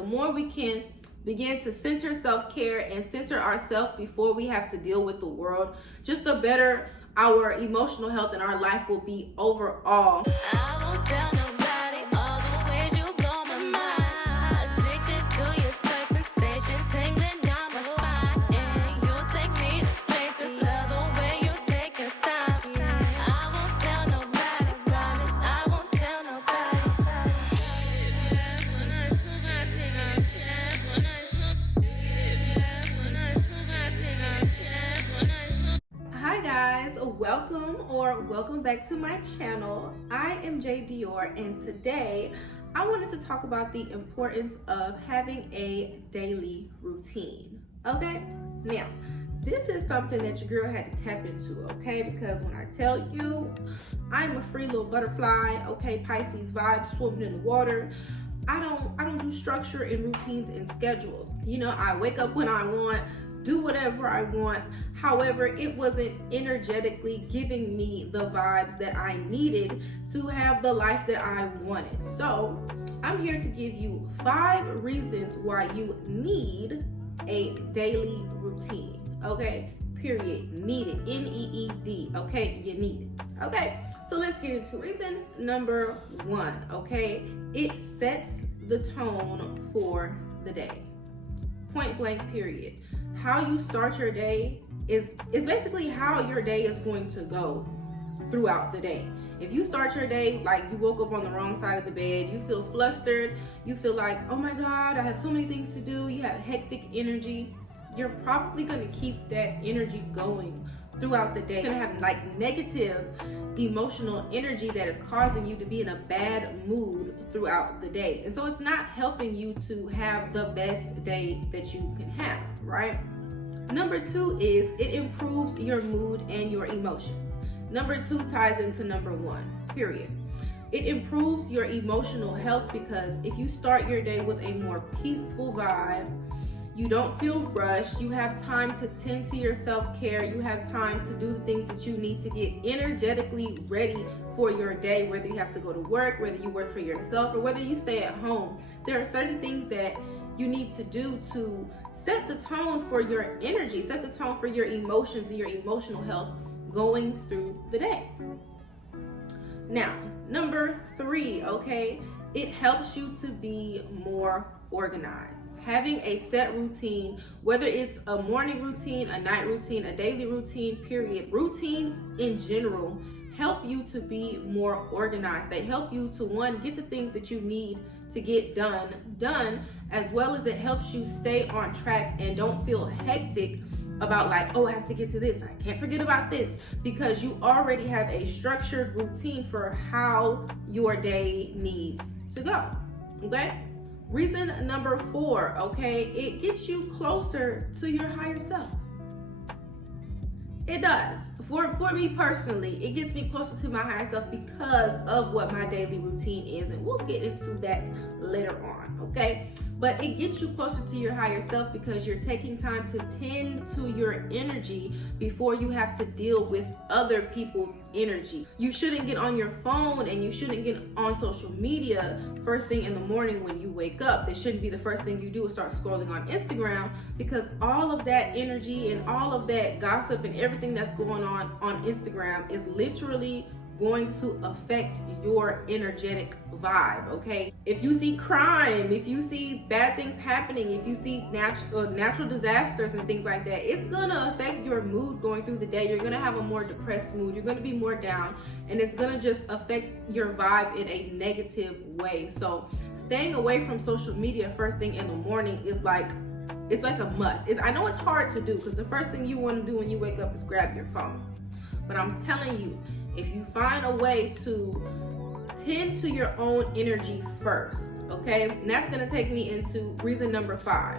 The more we can begin to center self-care and center ourselves before we have to deal with the world, just the better our emotional health and our life will be overall. I won't tell nobody all the ways you blow my mind. Addicted to your touch, sensation tingling down my spine. And you take me to places, love the way you take your time. I won't tell nobody, promise I won't tell nobody. Hi guys, welcome back to my channel. I am J Dior, and today I wanted to talk about the importance of having a daily routine. Okay, now this is something that your girl had to tap into, okay? Because when I tell you I'm a free little butterfly, okay, Pisces vibes swimming in the water. I don't do structure and routines and schedules. You know, I wake up when I want, do whatever I want. However, it wasn't energetically giving me the vibes that I needed to have the life that I wanted. So I'm here to give you 5 reasons why you need a daily routine. Okay, period. Need it. N-E-E-D. Okay, you need it. Okay, so let's get into reason number 1. Okay, it sets the tone for the day. Point blank, period. How you start your day is basically how your day is going to go throughout the day. If you start your day like you woke up on the wrong side of the bed, you feel flustered, you feel like, oh my God, I have so many things to do, you have hectic energy, you're probably going to keep that energy going throughout the day. You're going to have like negative emotional energy that is causing you to be in a bad mood throughout the day. And so it's not helping you to have the best day that you can have, right? Number 2 is it improves your mood and your emotions. Number 2 ties into number 1, period. It improves your emotional health because if you start your day with a more peaceful vibe, you don't feel rushed, you have time to tend to your self-care, you have time to do the things that you need to get energetically ready for your day, whether you have to go to work, whether you work for yourself, or whether you stay at home. There are certain things that you need to do to set the tone for your energy, set the tone for your emotions and your emotional health going through the day. Now, number 3, okay, it helps you to be more organized. Having a set routine, whether it's a morning routine, a night routine, a daily routine, period. Routines in general help you to be more organized. They help you to, 1, get the things that you need to get done, as well as it helps you stay on track and don't feel hectic about like, oh, I have to get to this, I can't forget about this, because you already have a structured routine for how your day needs to go, okay? Reason number 4, okay, it gets you closer to your higher self. It does. For me personally, it gets me closer to my higher self because of what my daily routine is, and we'll get into that later on, okay? But it gets you closer to your higher self because you're taking time to tend to your energy before you have to deal with other people's energy. You shouldn't get on your phone and you shouldn't get on social media first thing in the morning when you wake up. That shouldn't be the first thing you do is start scrolling on Instagram, because all of that energy and all of that gossip and everything that's going on Instagram is literally going to affect your energetic vibe, okay? If you see crime, if you see bad things happening, if you see natural disasters and things like that, it's gonna affect your mood going through the day. You're gonna have a more depressed mood, you're gonna be more down, and it's gonna just affect your vibe in a negative way. So staying away from social media first thing in the morning is like, it's like a must. I know it's hard to do because the first thing you want to do when you wake up is grab your phone. But I'm telling you, if you find a way to tend to your own energy first, okay? And that's gonna take me into reason number 5,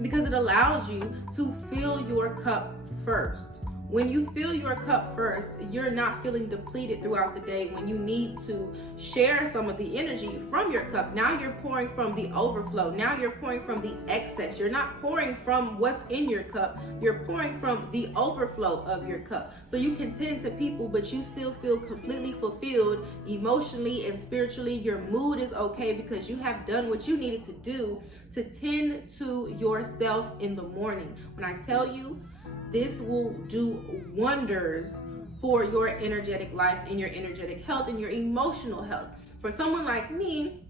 because it allows you to fill your cup first. when you fill your cup first, you're not feeling depleted throughout the day when you need to share some of the energy from your cup. Now you're pouring from the overflow. Now you're pouring from the excess. You're not pouring from what's in your cup. You're pouring from the overflow of your cup. So you can tend to people, but you still feel completely fulfilled emotionally and spiritually. Your mood is okay because you have done what you needed to do to tend to yourself in the morning. When I tell you, this will do wonders for your energetic life and your energetic health and your emotional health. For someone like me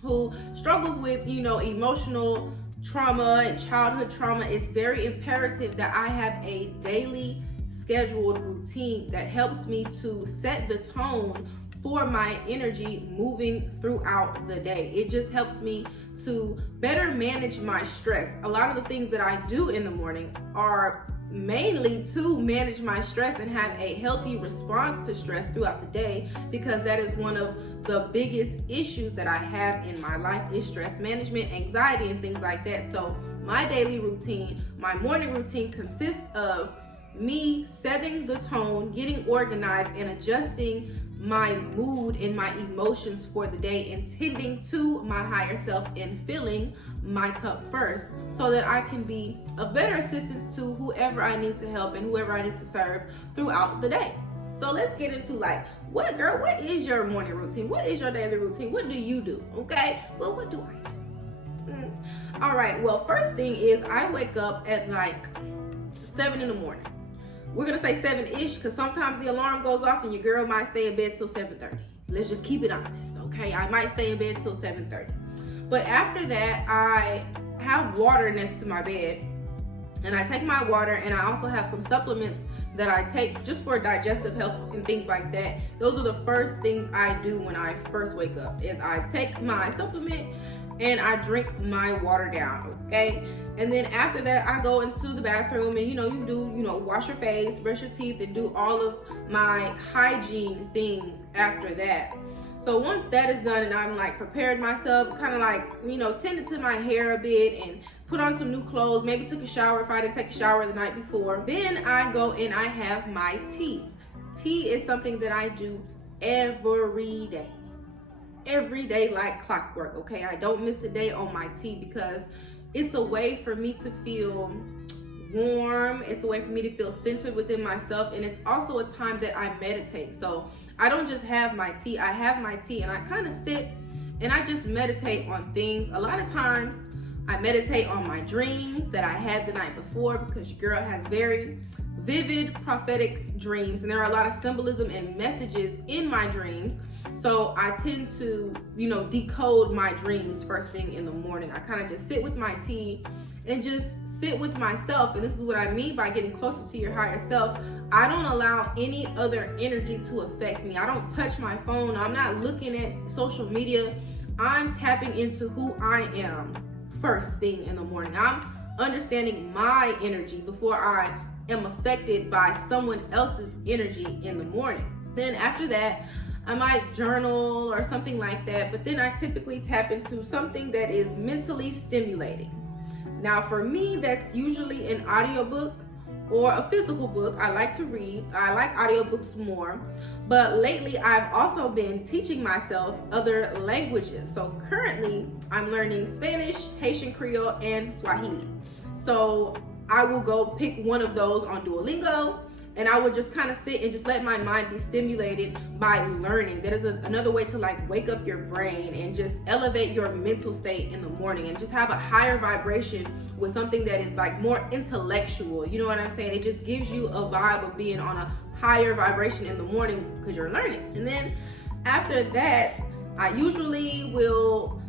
who struggles with, emotional trauma and childhood trauma, it's very imperative that I have a daily scheduled routine that helps me to set the tone for my energy moving throughout the day. It just helps me to better manage my stress. A lot of the things that I do in the morning are mainly to manage my stress and have a healthy response to stress throughout the day, because that is one of the biggest issues that I have in my life is stress management, anxiety, and things like that. So my daily routine, my morning routine consists of me setting the tone, getting organized, and adjusting my mood and my emotions for the day, and tending to my higher self and filling my cup first so that I can be a better assistance to whoever I need to help and whoever I need to serve throughout the day. So let's get into what is your morning routine? What is your daily routine? What do you do? Okay, well, what do I do? All right, well, first thing is I wake up at 7 in the morning. We're gonna say 7-ish because sometimes the alarm goes off and your girl might stay in bed till 7:30. Let's just keep it honest, okay? I might stay in bed till 7:30. But after that, I have water next to my bed, and I take my water, and I also have some supplements that I take just for digestive health and things like that. Those are the first things I do when I first wake up, is I take my supplement and I drink my water down, okay? And then after that, I go into the bathroom and, you do, wash your face, brush your teeth, and do all of my hygiene things after that. So once that is done and I'm prepared myself, kind of tended to my hair a bit and put on some new clothes, maybe took a shower if I didn't take a shower the night before, then I go and I have my tea. Tea is something that I do every day like clockwork, okay? I don't miss a day on my tea because it's a way for me to feel warm. It's a way for me to feel centered within myself, and it's also a time that I meditate. So I don't just have my tea, I have my tea and I kind of sit and I just meditate on things. A lot of times I meditate on my dreams that I had the night before, because your girl has very vivid prophetic dreams, and there are a lot of symbolism and messages in my dreams. So I tend to, decode my dreams first thing in the morning. I kind of just sit with my tea and just sit with myself. And this is what I mean by getting closer to your higher self. I don't allow any other energy to affect me. I don't touch my phone. I'm not looking at social media. I'm tapping into who I am first thing in the morning. I'm understanding my energy before I am affected by someone else's energy in the morning. Then after that, I might journal or something like that, but then I typically tap into something that is mentally stimulating. Now for me, that's usually an audiobook or a physical book. I like to read. I like audiobooks more, but lately I've also been teaching myself other languages. So currently I'm learning Spanish, Haitian Creole, and Swahili. So I will go pick one of those on Duolingo, and I would just kind of sit and just let my mind be stimulated by learning. That is another way to wake up your brain and just elevate your mental state in the morning and just have a higher vibration with something that is more intellectual. You know what I'm saying? It just gives you a vibe of being on a higher vibration in the morning because you're learning. And then after that, I usually will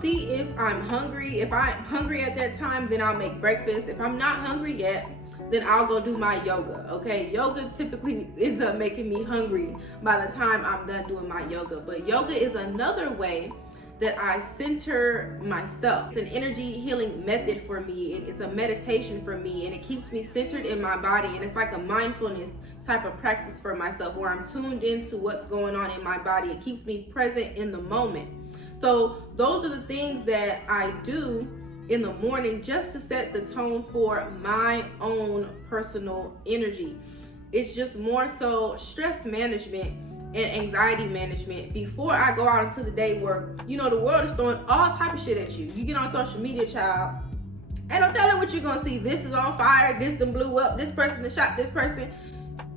see if I'm hungry. If I'm hungry at that time, then I'll make breakfast. If I'm not hungry yet, then I'll go do my yoga, okay? Yoga typically ends up making me hungry by the time I'm done doing my yoga. But yoga is another way that I center myself. It's an energy healing method for me. It's a meditation for me, and it keeps me centered in my body. And it's like a mindfulness type of practice for myself where I'm tuned into what's going on in my body. It keeps me present in the moment. So those are the things that I do in the morning just to set the tone for my own personal energy. It's just more so stress management and anxiety management before I go out into the day where, you know, the world is throwing all type of shit at you. You get on social media, child, and don't tell them what you're gonna see. This is on fire, this done blew up, this person that shot this person.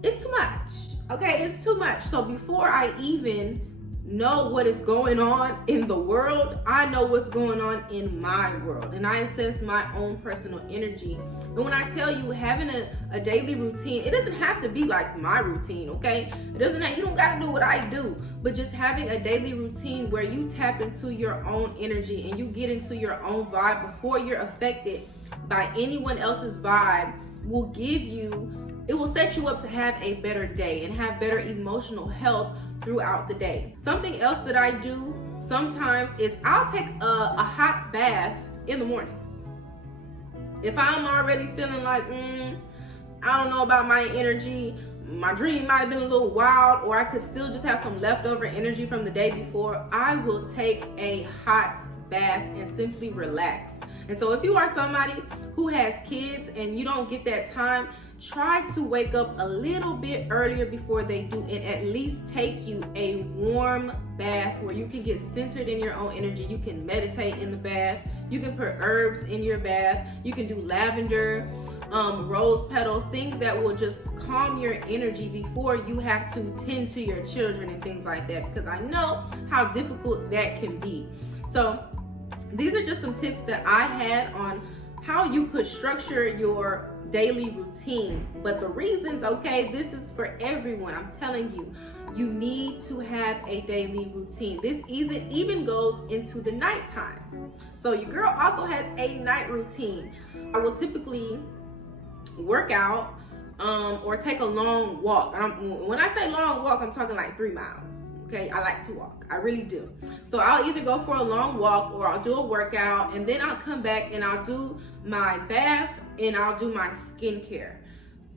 It's too much, okay? It's too much. So before I even know what is going on in the world, I know what's going on in my world, and I assess my own personal energy. And when I tell you having a daily routine, it doesn't have to be like my routine, okay? It doesn't have, you don't gotta do what I do, but just having a daily routine where you tap into your own energy and you get into your own vibe before you're affected by anyone else's vibe will give you, it will set you up to have a better day and have better emotional health throughout the day. Something else that I do sometimes is I'll take a hot bath in the morning. If I'm already feeling like, I don't know about my energy, my dream might have been a little wild, or I could still just have some leftover energy from the day before, I will take a hot bath and simply relax. And so if you are somebody who has kids and you don't get that time, try to wake up a little bit earlier before they do and at least take you a warm bath where you can get centered in your own energy. You can meditate in the bath. You can put herbs in your bath. You can do lavender, rose petals, things that will just calm your energy before you have to tend to your children and things like that, because I know how difficult that can be. So these are just some tips that I had on how you could structure your daily routine. But the reasons, okay, this is for everyone. I'm telling you, you need to have a daily routine. This even goes into the nighttime. So your girl also has a night routine. I will typically work out or take a long walk. When I say long walk, I'm talking like 3 miles. Okay, I like to walk. I really do. So I'll either go for a long walk or I'll do a workout, and then I'll come back and I'll do my bath and I'll do my skincare.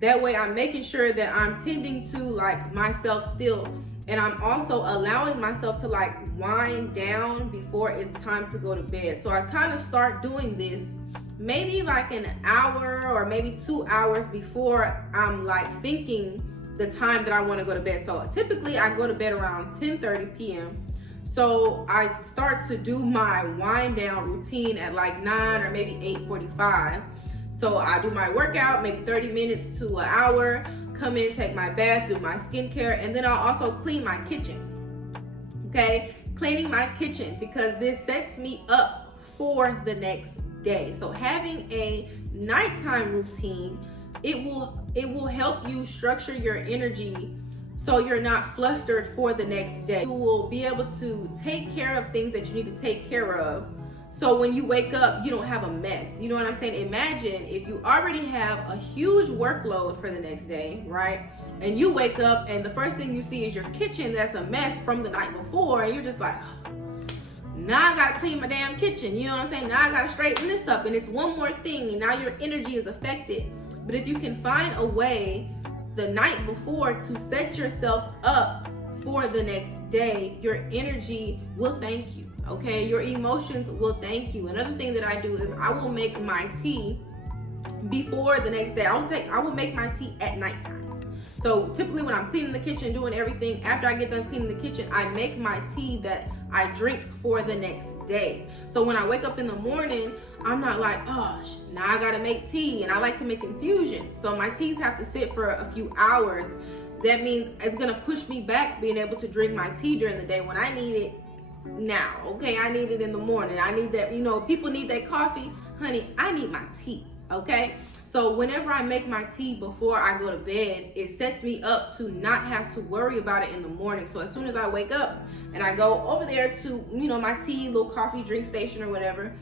That way I'm making sure that I'm tending to like myself still, and I'm also allowing myself to like wind down before it's time to go to bed. So I kind of start doing this maybe like an hour or maybe 2 hours before I'm like thinking the time that I want to go to bed. So typically I go to bed around 10:30 p.m. So I start to do my wind down routine at like 9 or maybe 8:45. So I do my workout, maybe 30 minutes to an hour, come in, take my bath, do my skincare, and then I'll also clean my kitchen. Okay, cleaning my kitchen, because this sets me up for the next day. So having a nighttime routine, it will help you structure your energy so you're not flustered for the next day. You will be able to take care of things that you need to take care of, so when you wake up, you don't have a mess. You know what I'm saying? Imagine if you already have a huge workload for the next day, right? And you wake up and the first thing you see is your kitchen that's a mess from the night before, and you're just like, now I gotta clean my damn kitchen. You know what I'm saying? Now I gotta straighten this up, and it's one more thing, and now your energy is affected. But if you can find a way the night before to set yourself up for the next day, your energy will thank you. Okay, your emotions will thank you. Another thing that I do is I will make my tea before the next day. I will make my tea at nighttime. So typically when I'm cleaning the kitchen, doing everything, after I get done cleaning the kitchen, I make my tea that I drink for the next day. So when I wake up in the morning, I'm not like, oh, now I gotta make tea. And I like to make infusions. So my teas have to sit for a few hours. That means it's gonna push me back being able to drink my tea during the day when I need it now. Okay, I need it in the morning. I need that, people need that coffee. Honey, I need my tea. Okay, so whenever I make my tea before I go to bed, it sets me up to not have to worry about it in the morning. So as soon as I wake up and I go over there to my tea, little coffee drink station or whatever,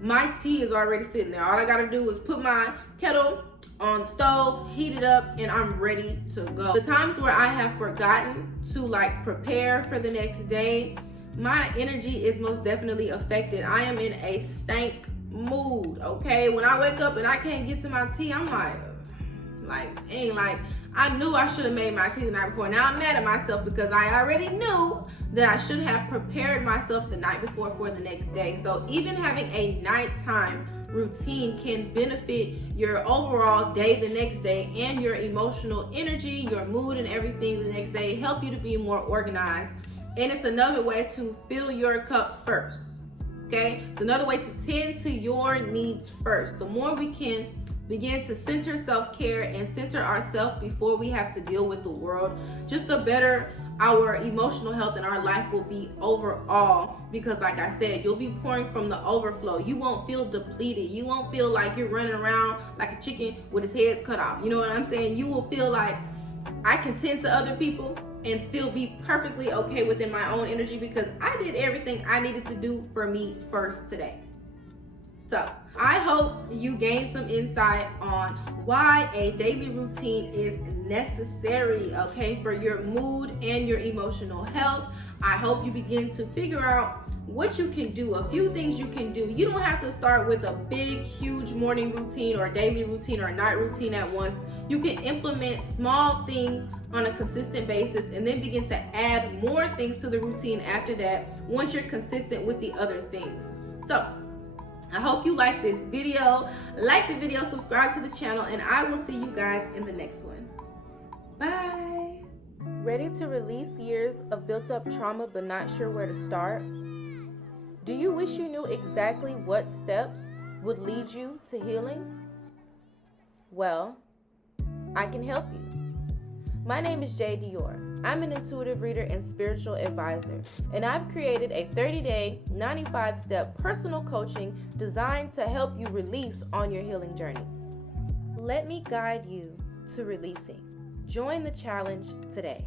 my tea is already sitting there. All I gotta do is put my kettle on the stove, heat it up, and I'm ready to go. The times where I have forgotten to like prepare for the next day, my energy is most definitely affected. I am in a stank mood, okay? When I wake up and I can't get to my tea, I'm like I knew I should have made my tea the night before. Now I'm mad at myself because I already knew that I should have prepared myself the night before for the next day. So even having a nighttime routine can benefit your overall day the next day and your emotional energy, your mood, and everything the next day. Help you to be more organized. And it's another way to fill your cup first. Okay? It's another way to tend to your needs first. The more we can begin to center self-care and center ourselves before we have to deal with the world, just the better our emotional health and our life will be overall. Because like I said, you'll be pouring from the overflow. You won't feel depleted. You won't feel like you're running around like a chicken with his head cut off. You know what I'm saying? You will feel like, I can tend to other people and still be perfectly okay within my own energy because I did everything I needed to do for me first today. So I hope you gained some insight on why a daily routine is necessary, okay, for your mood and your emotional health. I hope you begin to figure out what you can do, a few things you can do. You don't have to start with a big, huge morning routine or daily routine or night routine at once. You can implement small things on a consistent basis and then begin to add more things to the routine after that once you're consistent with the other things. So I hope you like this video. Like the video, subscribe to the channel, and I will see you guys in the next one. Bye. Ready to release years of built up trauma but not sure where to start? Do you wish you knew exactly what steps would lead you to healing? Well, I can help you. My name is Jay Dior. I'm an intuitive reader and spiritual advisor, and I've created a 30-day, 95-step personal coaching designed to help you release on your healing journey. Let me guide you to releasing. Join the challenge today.